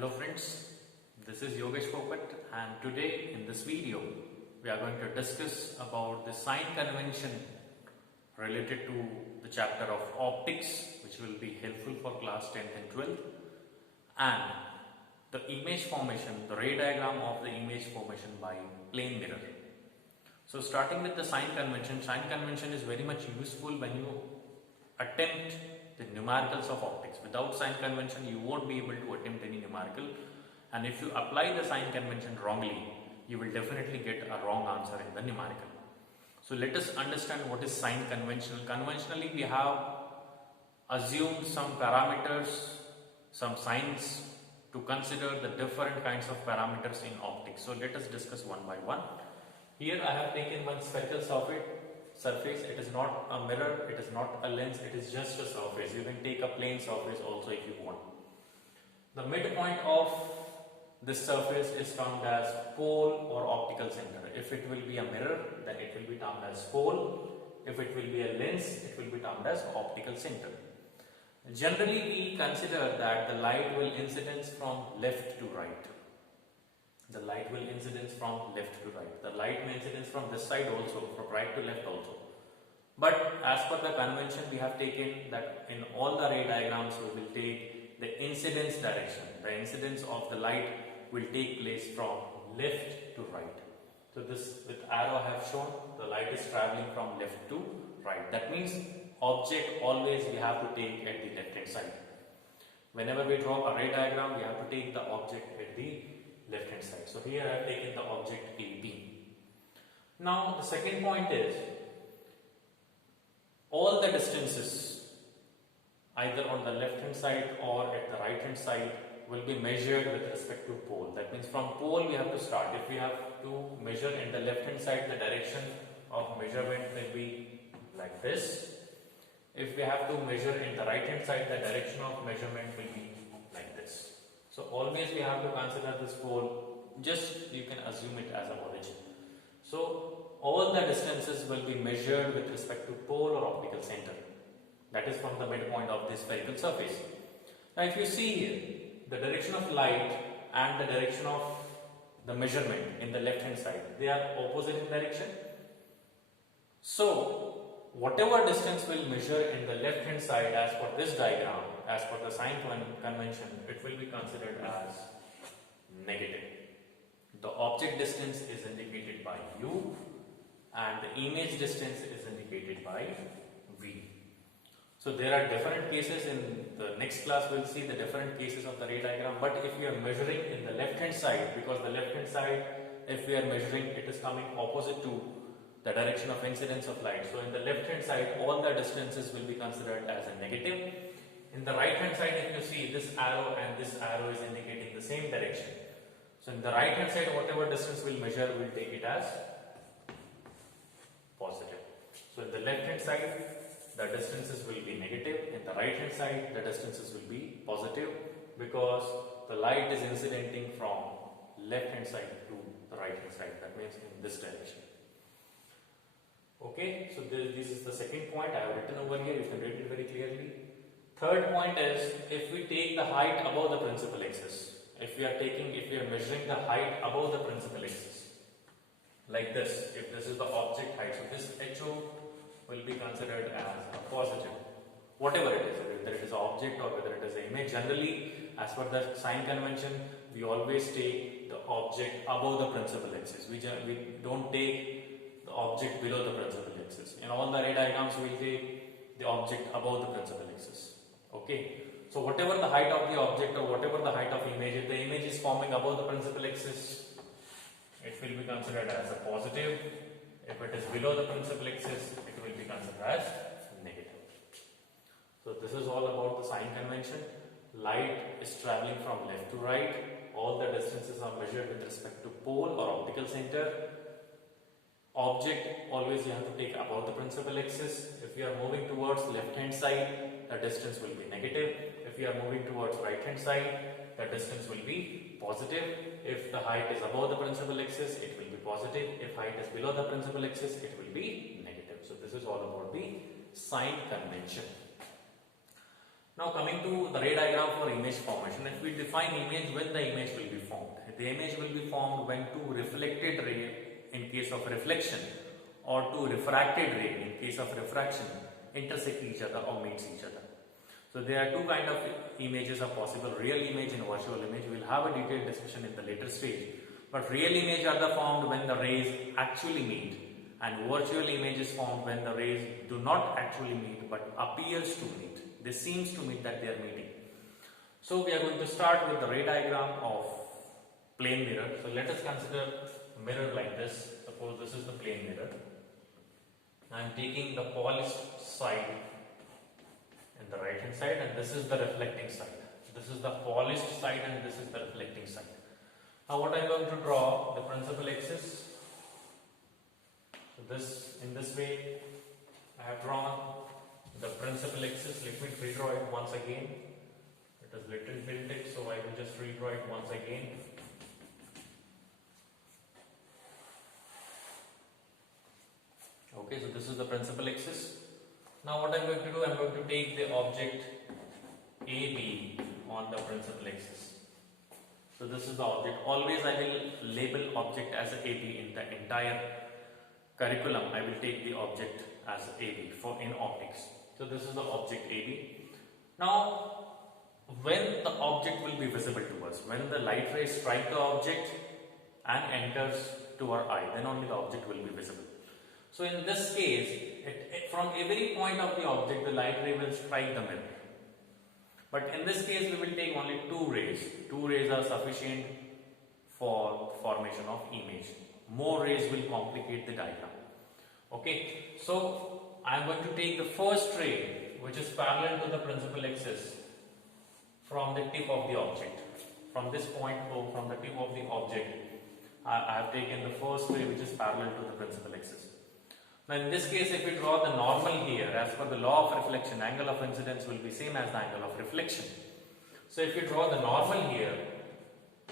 Hello friends, this is Yogesh Popat and today in this video we are going to discuss about the sign convention related to the chapter of optics, which will be helpful for class 10th and 12th, and the image formation, the ray diagram of the image formation by plane mirror. So starting with the sign convention is very much useful when you attempt the numericals of optics. Without sign convention you won't be able to attempt any numerical, and if you apply the sign convention wrongly you will definitely get a wrong answer in the numerical. So let us understand what is sign convention. Conventionally we have assumed some parameters, some signs to consider the different kinds of parameters in optics. So let us discuss one by one. Here I have taken one spherical surface. It is not a mirror, it is not a lens, it is just a surface. You can take a plane surface also if you want. The midpoint of this surface is termed as pole or optical center. If it will be a mirror, then it will be termed as pole. If it will be a lens, it will be termed as optical center. Generally we consider that the light will incidence from left to right. The light will incidence from left to right. The light may incidence from this side also, from right to left also. But as per the convention, we have taken that in all the ray diagrams we will take the incidence direction. The incidence of the light will take place from left to right. So this with arrow I have shown, the light is traveling from left to right. That means object always we have to take at the left hand side. Whenever we draw a ray diagram, we have to take the object at the left hand side. So here I have taken the object AB. Now the second point is all the distances either on the left hand side or at the right hand side will be measured with respect to pole. That means from pole we have to start. If we have to measure in the left hand side, the direction of measurement will be like this. If we have to measure in the right hand side, the direction of measurement will be like this. So always we have to consider this pole, just you can assume it as a origin. So all the distances will be measured with respect to pole or optical center. That is from the midpoint of this spherical surface. Now if you see here, the direction of light and the direction of the measurement in the left hand side, they are opposite in direction. So whatever distance will measure in the left hand side as per this diagram, as per the sign convention, it will be considered as negative. The object distance is indicated by U and the image distance is indicated by V. So there are different cases. In the next class we will see the different cases of the ray diagram, but if we are measuring in the left hand side, because the left hand side, if we are measuring, it is coming opposite to the direction of incidence of light. So in the left hand side all the distances will be considered as a negative. In the right hand side, if you see, this arrow and this arrow is indicating the same direction. So in the right hand side whatever distance we'll measure, we'll take it as positive. So in the left hand side the distances will be negative, in the right hand side the distances will be positive, because the light is incidenting from left hand side to the right hand side. That means in this direction. Okay, so this is the second point I have written over here. You can read it very clearly. Third point is, if we take the height above the principal axis, if we are measuring the height above the principal axis, like this, if this is the object height, so this HO will be considered as a positive, whatever it is, whether it is an object or whether it is an image. Generally, as per the sign convention, we always take the object above the principal axis. We don't take the object below the principal axis. In all the ray diagrams, we will take the object above the principal axis. Okay. So whatever the height of the object or whatever the height of image, if the image is forming above the principal axis, it will be considered as a positive. If it is below the principal axis, it will be considered as negative. So this is all about the sign convention. Light is traveling from left to right. All the distances are measured with respect to pole or optical center. Object always you have to take above the principal axis. If you are moving towards left hand side, the distance will be negative. If you are moving towards right hand side, the distance will be positive. If the height is above the principal axis, it will be positive. If height is below the principal axis, it will be negative. So this is all about the sign convention. Now coming to the ray diagram for image formation, if we define image, when the image will be formed. The image will be formed when two reflected ray in case of reflection or two refracted ray in case of refraction intersect each other or meets each other. So there are two kind of images are possible, real image and virtual image. We will have a detailed discussion in the later stage. But real image are the formed when the rays actually meet, and virtual image is formed when the rays do not actually meet but appears to meet. This seems to meet that they are meeting. So we are going to start with the ray diagram of plane mirror. So let us consider a mirror like this. Suppose this is the plane mirror. I am taking the polished side in the right hand side, and this is the reflecting side. This is the polished side and this is the reflecting side. Now what I am going to draw, the principal axis. So this, in this way I have drawn the principal axis. Let me redraw it once again. It is little tilted, so I will just redraw it once again. Okay, so this is the principal axis. Now what I am going to do, I am going to take the object AB on the principal axis. So this is the object. Always I will label object as AB in the entire curriculum. I will take the object as AB for in optics. So this is the object AB. Now when the object will be visible to us, when the light rays strike the object and enters to our eye, then only the object will be visible. So in this case, from every point of the object, the light ray will strike the mirror. But in this case, we will take only two rays. Two rays are sufficient for formation of image. More rays will complicate the diagram. Okay, so I am going to take the first ray, which is parallel to the principal axis, from the tip of the object. From this point O, from the tip of the object, I have taken the first ray which is parallel to the principal axis. Now in this case, if we draw the normal here, as per the law of reflection, angle of incidence will be same as the angle of reflection. So if we draw the normal here,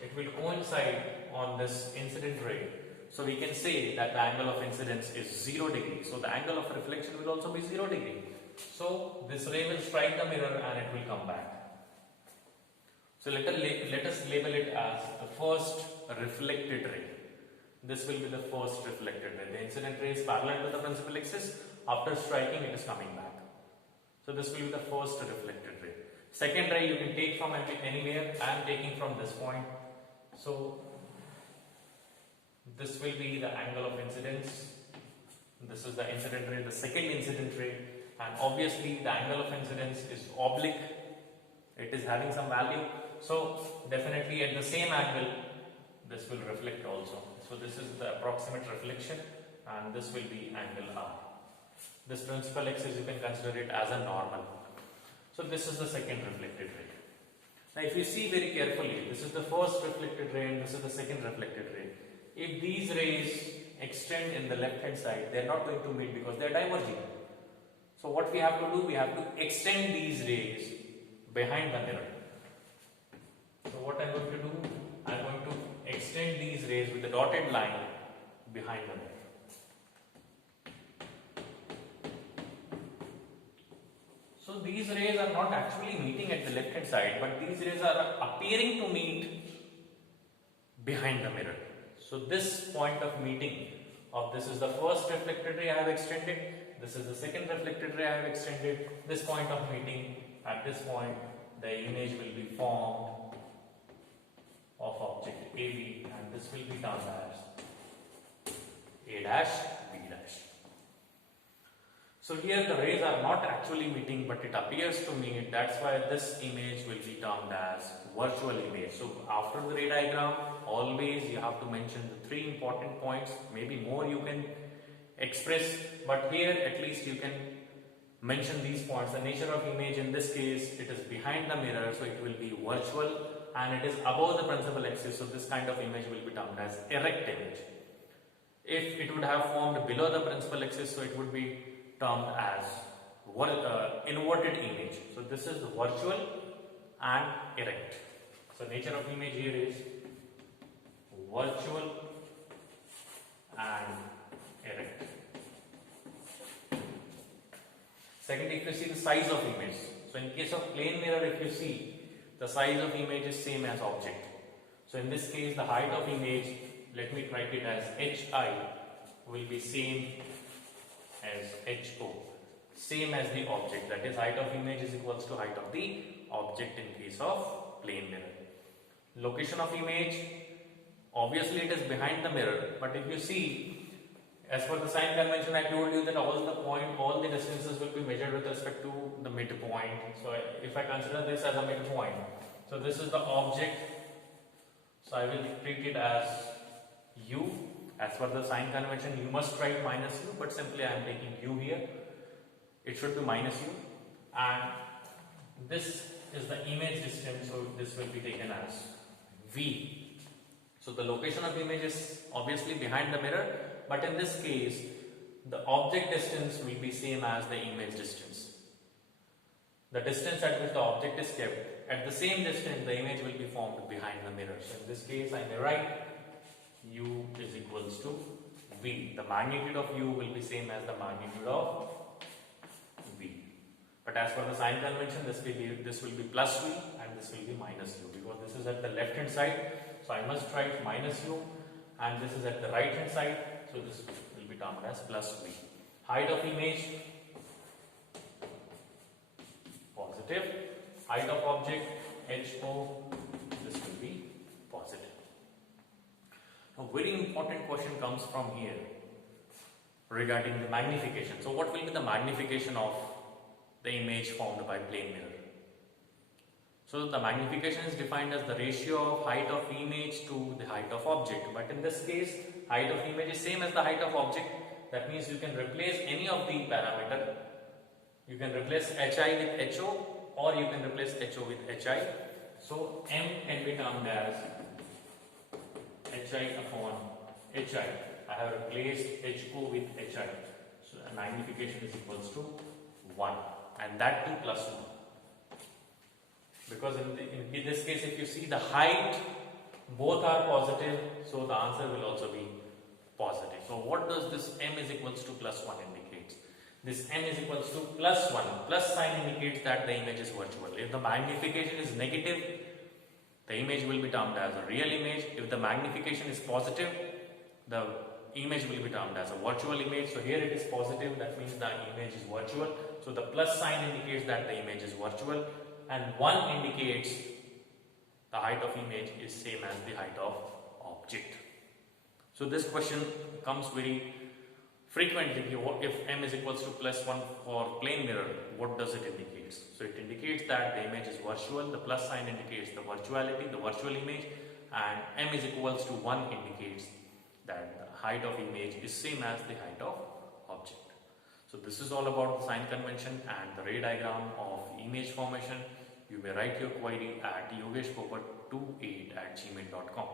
it will coincide on this incident ray. So we can say that the angle of incidence is 0 degree. So the angle of reflection will also be 0 degree. So this ray will strike the mirror and it will come back. So let us label it as the first reflected ray. This will be the first reflected ray. The incident ray is parallel to the principal axis. After striking, it is coming back. So this will be the first reflected ray. Second ray you can take from anywhere. I am taking from this point. So this will be the angle of incidence. This is the incident ray, the second incident ray, and obviously the angle of incidence is oblique. It is having some value. So definitely at the same angle, this will reflect also. So this is the approximate reflection, and this will be angle R. This principal axis you can consider it as a normal. So this is the second reflected ray. Now if you see very carefully, this is the first reflected ray and this is the second reflected ray. If these rays extend in the left hand side, they are not going to meet because they are diverging. So what we have to do, we have to extend these rays behind the mirror. So what I am going to do, I am going to extend these rays with the dotted line behind the mirror. So these rays are not actually meeting at the left hand side, but these rays are appearing to meet behind the mirror. So this point of meeting of this is the first reflected ray I have extended, this is the second reflected ray I have extended. This point of meeting, at this point the image will be formed of object AB, and this will be termed as A dash B dash. So here the rays are not actually meeting, but it appears to meet. That's why this image will be termed as virtual image. So after the ray diagram, always you have to mention the three important points. Maybe more you can express, but here at least you can mention these points. The nature of image, in this case it is behind the mirror, so it will be virtual, and it is above the principal axis, so this kind of image will be termed as erect image. If it would have formed below the principal axis, so it would be termed as inverted image. So this is virtual and erect. So nature of image here is virtual and erect. Second, if you see the size of image, So in case of plane mirror, if you see, the size of image is same as object. So in this case, the height of image, let me write it as hi, will be same as ho, same as the object. That is, height of image is equals to height of the object in case of plane mirror. Location of image, obviously it is behind the mirror, but if you see, as per the sign convention, I told you that all the distances will be measured with respect to the midpoint. So if I consider this as a midpoint, so this is the object, so I will treat it as u. As per the sign convention, you must write minus u, but simply I am taking u here. It should be minus u, and this is the image distance, so this will be taken as v. So the location of image is obviously behind the mirror, but in this case, the object distance will be same as the image distance. The distance at which the object is kept, at the same distance, the image will be formed behind the mirror. So in this case, I may write u is equals to v. The magnitude of u will be same as the magnitude of v. But as per the sign convention, this will be plus v and this will be minus u, because this is at the left hand side. So I must write minus u, and this is at the right hand side. So this will be termed as plus v. Height of image, positive. Height of object, ho, this will be positive. A very important question comes from here regarding the magnification. So what will be the magnification of the image formed by plane mirror? So the magnification is defined as the ratio of height of image to the height of object. But in this case, height of image is same as the height of object. That means you can replace any of the parameter. You can replace hi with ho, or you can replace ho with hi. So m can be termed as hi upon hi. I have replaced ho with hi. So the magnification is equals to 1, and that too plus 1. Because in this case, if you see the height, both are positive, so the answer will also be positive. So what does this m is equals to plus 1 indicates? This m is equals to plus 1. Plus sign indicates that the image is virtual. If the magnification is negative, the image will be termed as a real image. If the magnification is positive, the image will be termed as a virtual image. So here it is positive, that means the image is virtual. So the plus sign indicates that the image is virtual, and 1 indicates the height of image is same as the height of object. So this question comes very frequently. If m is equals to plus 1 for plane mirror, what does it indicate? So it indicates that the image is virtual. The plus sign indicates the virtuality, the virtual image, and m is equals to 1 indicates that the height of image is same as the height of object. So this is all about the sign convention and the ray diagram of image formation. You may write your query at yogeshpopat28@gmail.com.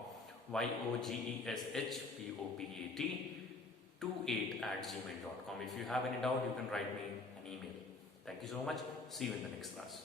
YOGESHPOPAT28@gmail.com. If you have any doubt, you can write me an email. Thank you so much. See you in the next class.